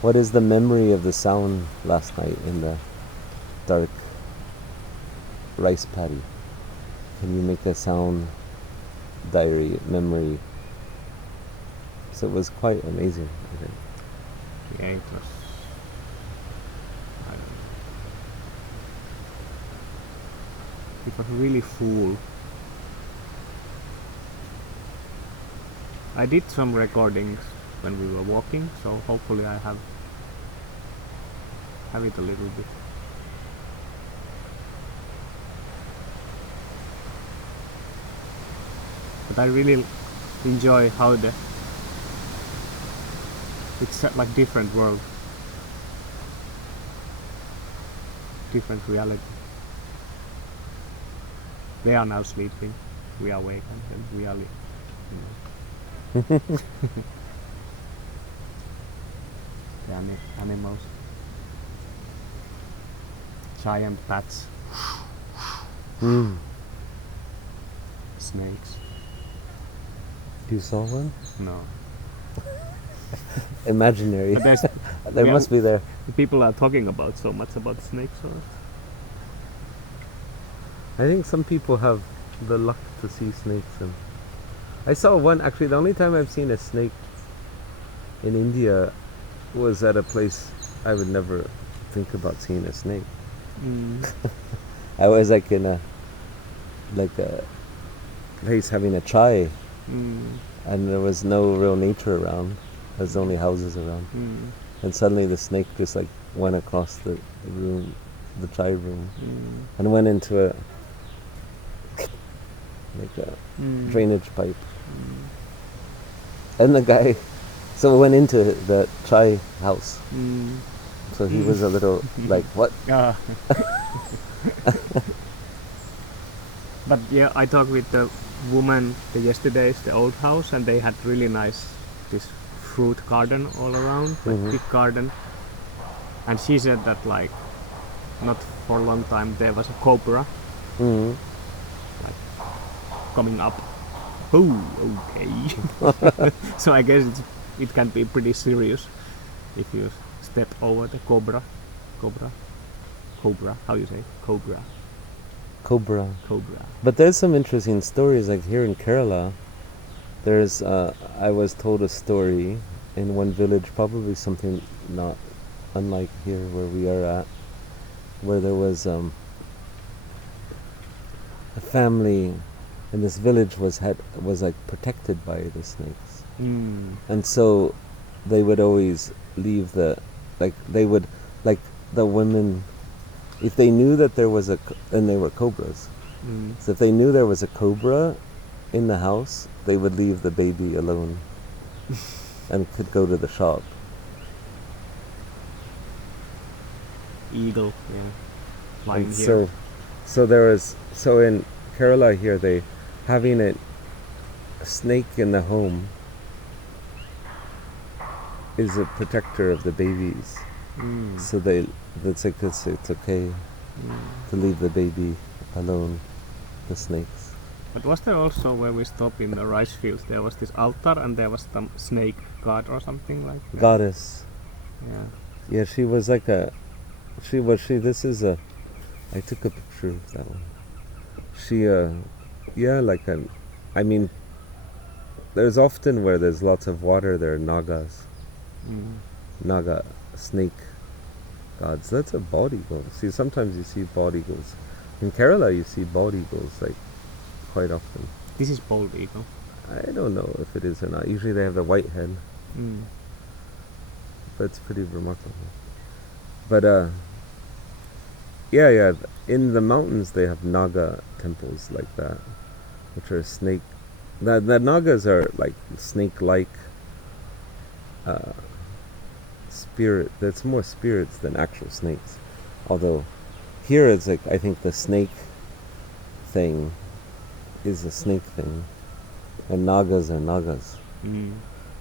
What is the memory of the sound last night in the dark rice paddy? Can you make a sound diary memory? So it was quite amazing, I think. Yeah, it was. I don't know. It was really full. I did some recordings when we were walking, so hopefully I have it a little bit. But I really enjoy how it's like different world, different reality. They are now sleeping, we are awake, and then we are the animals, giant bats, snakes. You saw one? No. Imaginary. But There must be there. People are talking about so much about snakes. Or I think some people have the luck to see snakes. And I saw one, actually the only time I've seen a snake in India was at a place I would never think about seeing a snake. I was like in a place having a chai, and there was no real nature around. There's only houses around. And suddenly the snake just like went across the room, the chai room, and went into a drainage pipe. And the guy, so it went into the chai house. So he was a little like, what? But yeah, I talked with the woman yesterday's the old house, and they had really nice this fruit garden all around, like big garden. And she said that like not for a long time there was a cobra like coming up. Oh, okay. So I guess it can be pretty serious if you step over the cobra. How you say cobra? Cobra. Cobra. But there's some interesting stories, like here in Kerala. There's, I was told a story in one village, probably something not unlike here where we are at, where there was a family in this village was like protected by the snakes, and so they would always leave the women, if they knew that there was and they were cobras, so if they knew there was a cobra in the house, they would leave the baby alone and could go to the shop. Eagle, yeah, flying And here. so there was, so in Kerala here, they having a snake in the home is a protector of the babies. So it's okay to leave the baby alone, the snakes. But was there also where we stopped in the rice fields? There was this altar and there was some snake god or something like that. Goddess. Yeah. Yeah, she was like this is a, I took a picture of that one. She, I mean, there's often where there's lots of water, there are nagas. Naga, snake gods. That's a bald eagle. See, sometimes you see bald eagles. In Kerala, you see bald eagles, like, quite often. This is bald eagle. I don't know if it is or not. Usually they have the white head. But it's pretty remarkable. But, in the mountains they have Naga temples like that, which are snake. The Nagas are like snake-like spirit. That's more spirits than actual snakes. Although here it's like, I think the snake thing is a snake thing, and Nagas are Nagas,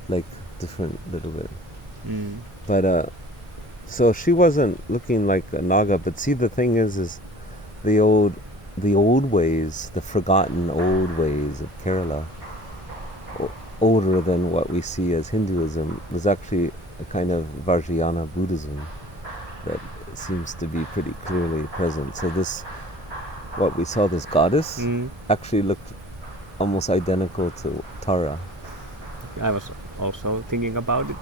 like different little bit. But so she wasn't looking like a Naga. But see, the thing is the old ways, the forgotten old ways of Kerala, older than what we see as Hinduism, was actually a kind of Vajrayana Buddhism that seems to be pretty clearly present. So what we saw, this goddess, actually looked almost identical to Tara. I was also thinking about it.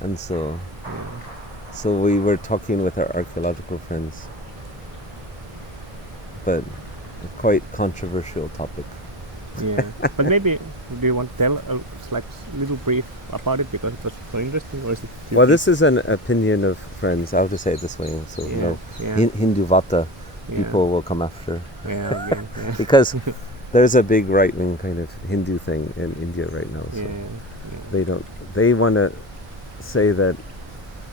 And so we were talking with our archaeological friends, but a quite controversial topic. Yeah, but maybe do you want to tell a little brief about it, because it was so interesting, or is it? Well, this is an opinion of friends. I'll just say it this way, so Hindu Vata people will come after. Yeah, okay, because there's a big right-wing kind of Hindu thing in India right now. So they want to say that.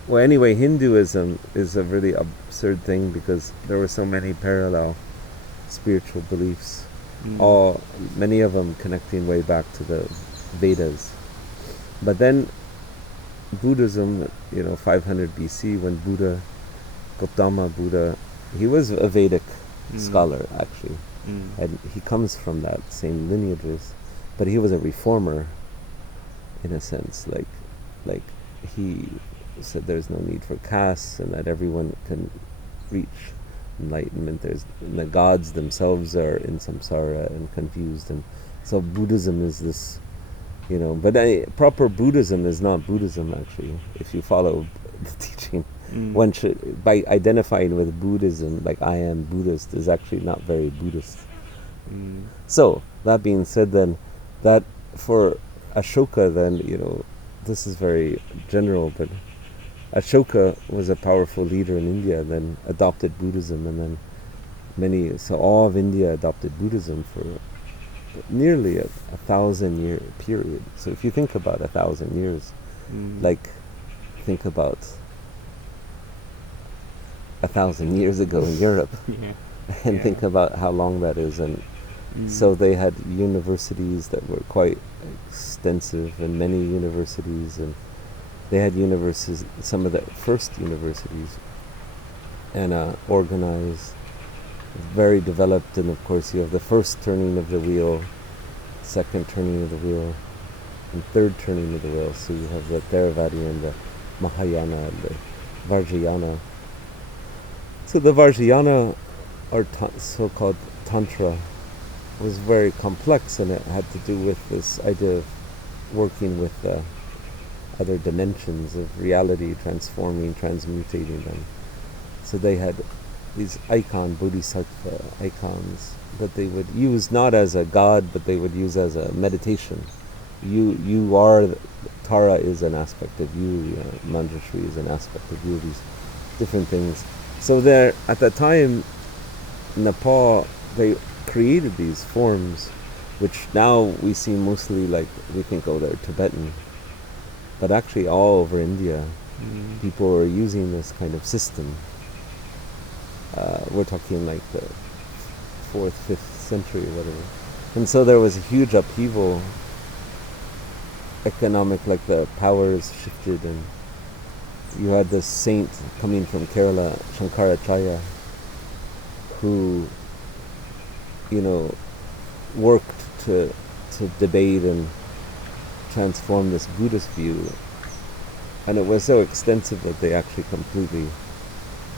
Well, anyway, Hinduism is a really absurd thing because there were so many parallel spiritual beliefs. Many of them connecting way back to the Vedas. But then Buddhism, 500 BC, when Gautama Buddha, he was a Vedic scholar actually, and he comes from that same lineages, but he was a reformer in a sense, like he said there's no need for castes and that everyone can reach enlightenment. The gods themselves are in samsara and confused, and so Buddhism is this, but proper Buddhism is not Buddhism actually. If you follow the teaching, one should, by identifying with Buddhism, like I am Buddhist, is actually not very Buddhist. So that being said, then that for Ashoka, then this is very general, but Ashoka was a powerful leader in India, then adopted Buddhism, and then all of India adopted Buddhism for nearly a 1,000-year period. So if you think about 1,000 years, think about 1,000 years ago in Europe, and think about how long that is. And so they had universities that were quite extensive, and many universities, and they had some of the first universities, and organized, very developed. And of course you have the first turning of the wheel, second turning of the wheel, and third turning of the wheel. So you have the Theravada and the Mahayana and the Vajrayana. So the Vajrayana, or so-called Tantra, was very complex, and it had to do with this idea of working with other dimensions of reality, transforming, transmutating them. So they had these bodhisattva icons that they would use not as a god, but they would use as a meditation. You are, Tara is an aspect of you, Manjushri is an aspect of you, these different things. So there, at the time, Nepal, they created these forms, which now we see mostly like, we think, oh, they're Tibetan. But actually all over India, people are using this kind of system. We're talking like the 4th, 5th century or whatever. And so there was a huge upheaval, economic, like the powers shifted, and you had this saint coming from Kerala, Shankaracharya, who, worked to debate and transform this Buddhist view. And it was so extensive that they actually completely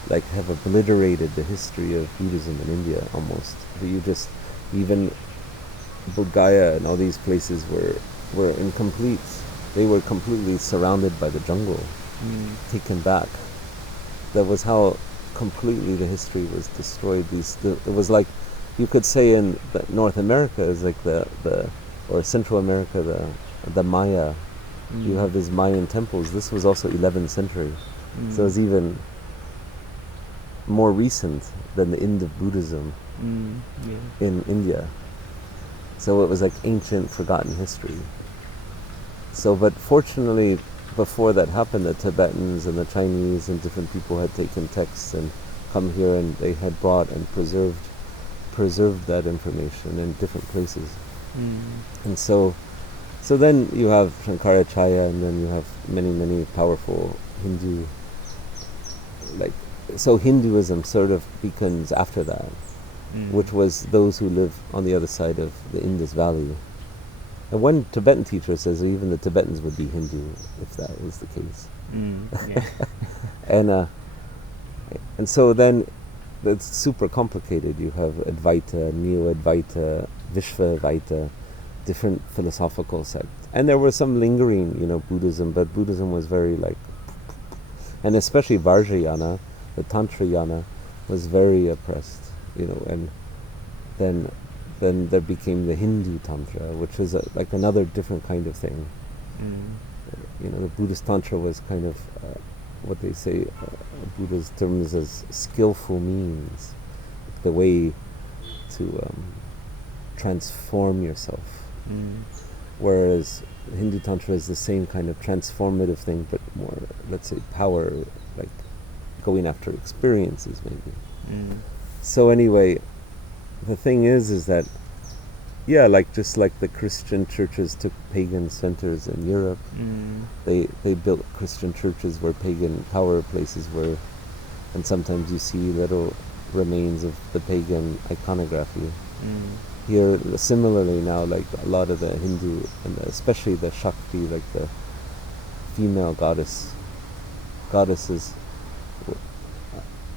have obliterated the history of Buddhism in India almost. Even Bodh Gaya and all these places were incomplete. They were completely surrounded by the jungle, taken back. That was how completely the history was destroyed. It was like, you could say in North America is like or Central America, the Maya. You have these Mayan temples. This was also 11th century. So it's even more recent than the end of Buddhism in India. So it was like ancient, forgotten history. So, but fortunately, before that happened, the Tibetans and the Chinese and different people had taken texts and come here, and they had brought and preserved that information in different places. And so then you have Shankaracharya, and then you have many, many powerful Hindu, so Hinduism sort of becomes after that, which was those who live on the other side of the Indus Valley. And one Tibetan teacher says that even the Tibetans would be Hindu if that is the case. And so then it's super complicated. You have Advaita, Neo-Advaita, Vishva-Advaita, different philosophical sects. And there was some lingering, Buddhism, but Buddhism was very and especially Vajrayana, the Tantrayana, was very oppressed, and then there became the Hindu Tantra, which is another different kind of thing. The Buddhist Tantra was kind of what they say, Buddha's terms as skillful means, the way to transform yourself. Whereas Hindu Tantra is the same kind of transformative thing, but more, let's say, power, like going after experiences, maybe. So anyway, the thing is that, just like the Christian churches took pagan centers in Europe, they built Christian churches where pagan power places were, and sometimes you see little remains of the pagan iconography. Here, similarly now, a lot of the Hindu, and especially the Shakti, the female goddesses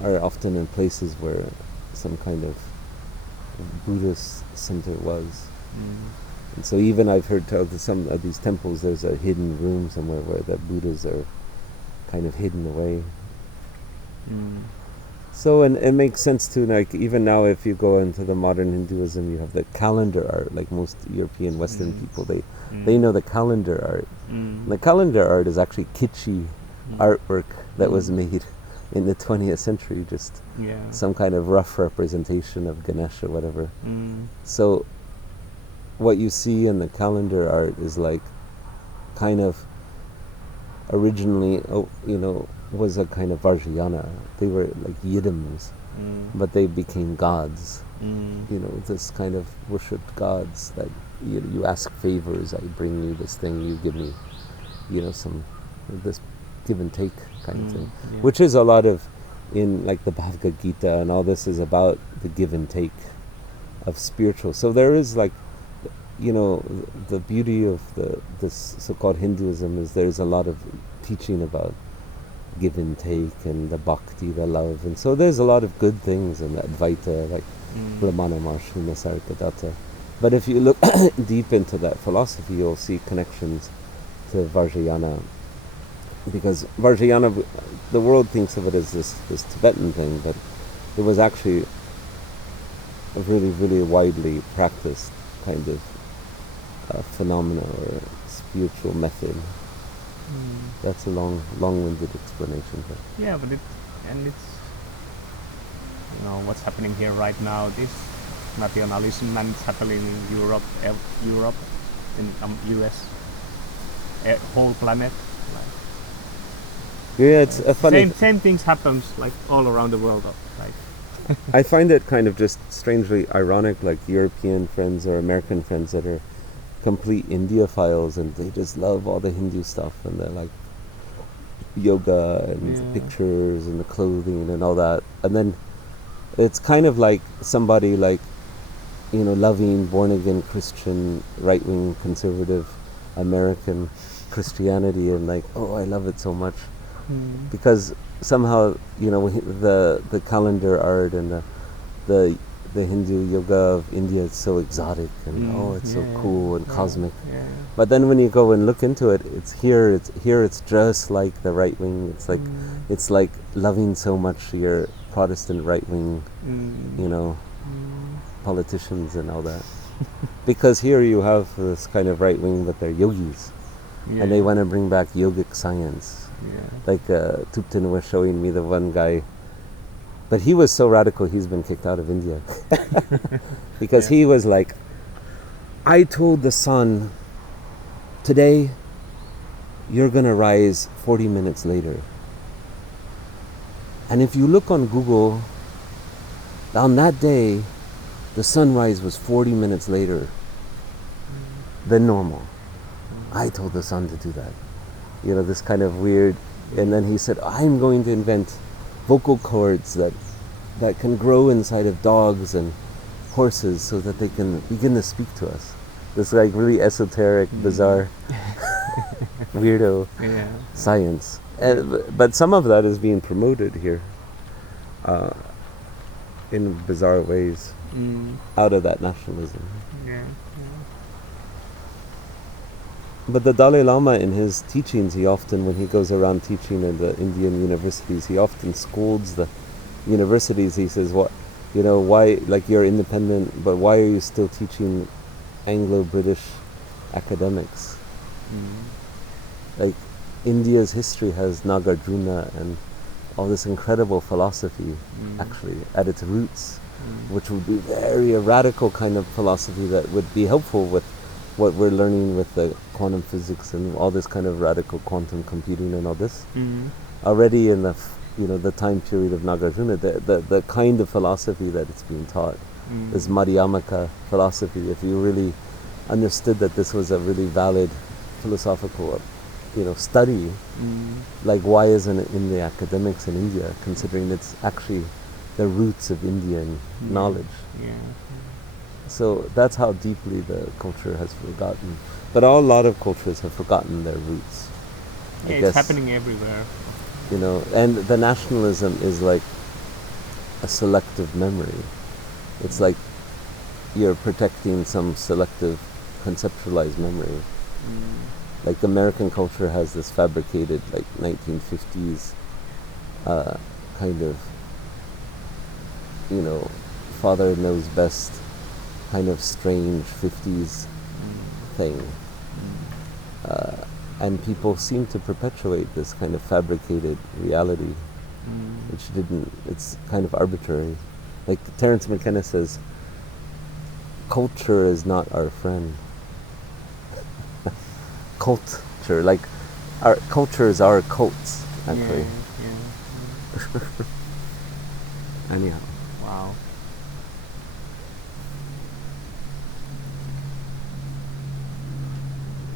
are often in places where some kind of Buddhist center was. And so even I've heard tell to some of these temples there's a hidden room somewhere where the Buddhas are kind of hidden away. So, and it makes sense too, even now if you go into the modern Hinduism, you have the calendar art, like most European Western people, they know the calendar art. The calendar art is actually kitschy artwork that was made in the 20th century, just some kind of rough representation of Ganesh or whatever. So what you see in the calendar art is kind of originally, was a kind of Vajrayana. They were like Yiddims, but they became gods. This kind of worshipped gods that you ask favors, I bring you this thing, you give me, some this give and take kind of thing, which is a lot of in the Bhagavad Gita, and all this is about the give and take of spiritual. So there is the beauty of this so-called Hinduism is there's a lot of teaching about give and take and the bhakti, the love, and so there's a lot of good things in the Advaita, Brahmana Marshu, Nisargadatta. But if you look deep into that philosophy, you'll see connections to Vajrayana, because Vajrayana, the world thinks of it as this Tibetan thing, but it was actually a really, really widely practiced kind of phenomena or spiritual method. That's a long-winded explanation. But it's what's happening here right now. This nationalism, and it's happening in Europe, in US, whole planet. It's a funny. Same things happens all around the world, I find it kind of just strangely ironic, like European friends or American friends that are complete Indiophiles and they just love all the Hindu stuff and they're like yoga and the pictures and the clothing and all that. And then it's kind of like somebody like, you know, loving born-again Christian, right-wing conservative American Christianity and like, oh, I love it so much. Because somehow, you know, the calendar art and the Hindu yoga of India is so exotic and it's so cool and cosmic. But then when you go and look into it, it's just like the right wing. It's like loving so much your Protestant right wing, you know, politicians and all that. Because here you have this kind of right wing, but they're yogis, and they want to bring back yogic science. Like Tupten was showing me the one guy, but he was so radical he's been kicked out of India because he was like, I told the sun, today you're gonna rise 40 minutes later, and if you look on Google, on that day the sunrise was 40 minutes later than normal. I told the sun to do that. You know, this kind of weird. And then he said, I'm going to invent vocal cords that can grow inside of dogs and horses so that they can begin to speak to us. This like really esoteric, bizarre, weirdo science. But some of that is being promoted here in bizarre ways out of that nationalism. But the Dalai Lama, in his teachings, he often, when he goes around teaching in the Indian universities, he often scolds the universities. He says, "What, you know, why? Like you're independent, but why are you still teaching Anglo-British academics? Like India's history has Nagarjuna and all this incredible philosophy, actually, at its roots, which would be very a radical kind of philosophy that would be helpful with what we're learning with the quantum physics and all this kind of radical quantum computing and all this. Already in the the time period of Nagarjuna, the kind of philosophy that it's being taught is Madhyamaka philosophy. If you really understood that this was a really valid philosophical study, like why isn't it in the academics in India, considering it's actually the roots of Indian knowledge. So that's how deeply the culture has forgotten. But a lot of cultures have forgotten their roots. I it's guess, happening everywhere. And the nationalism is like a selective memory. It's like you're protecting some selective conceptualized memory. Like American culture has this fabricated, like 1950s kind of, father knows best kind of strange 50s thing. And people seem to perpetuate this kind of fabricated reality, which it's kind of arbitrary. Like Terence McKenna says, culture is not our friend. Culture, like our culture is our cults, actually. Anyhow. Wow.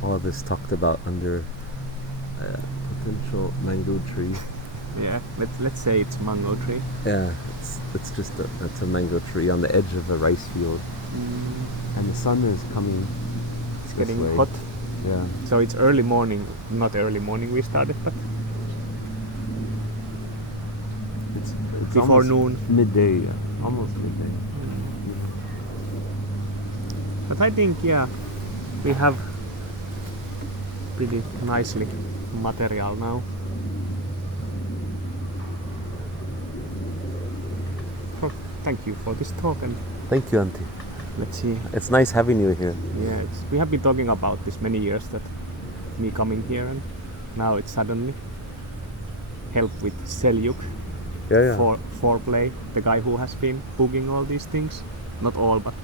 All this talked about under a potential mango tree. Yeah, let's say it's mango tree. Yeah, it's just it's a mango tree on the edge of a rice field, and the sun is coming. It's getting way. hot. Yeah. So it's early morning. Not early morning we started, but It's before noon. Midday. Yeah. Almost midday. But I think we have pretty nicely material now. Oh, thank you for this talk, and Thank you, Antti. let's see. It's nice having you here. Yeah, we have been talking about this many years, that me coming here, and now it's suddenly help with Selyuk Yeah. for foreplay, the guy who has been booging all these things. Not all, but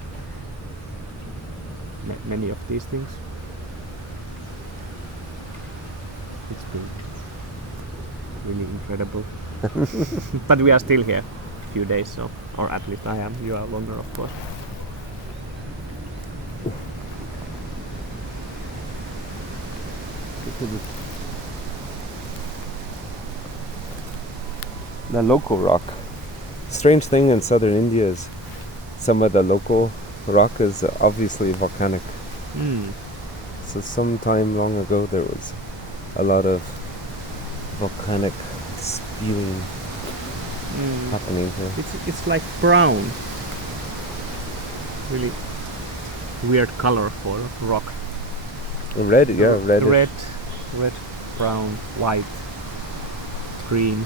many of these things. It's been really incredible. But we are still here. few days, so, or at least I am. You are longer, of course. The local rock. Strange thing in southern India is some of the local rock is obviously volcanic. So some time long ago there was a lot of volcanic spewing happening here. It's like brown. Really weird color for rock. Red, yeah, red. Red, brown, white, green.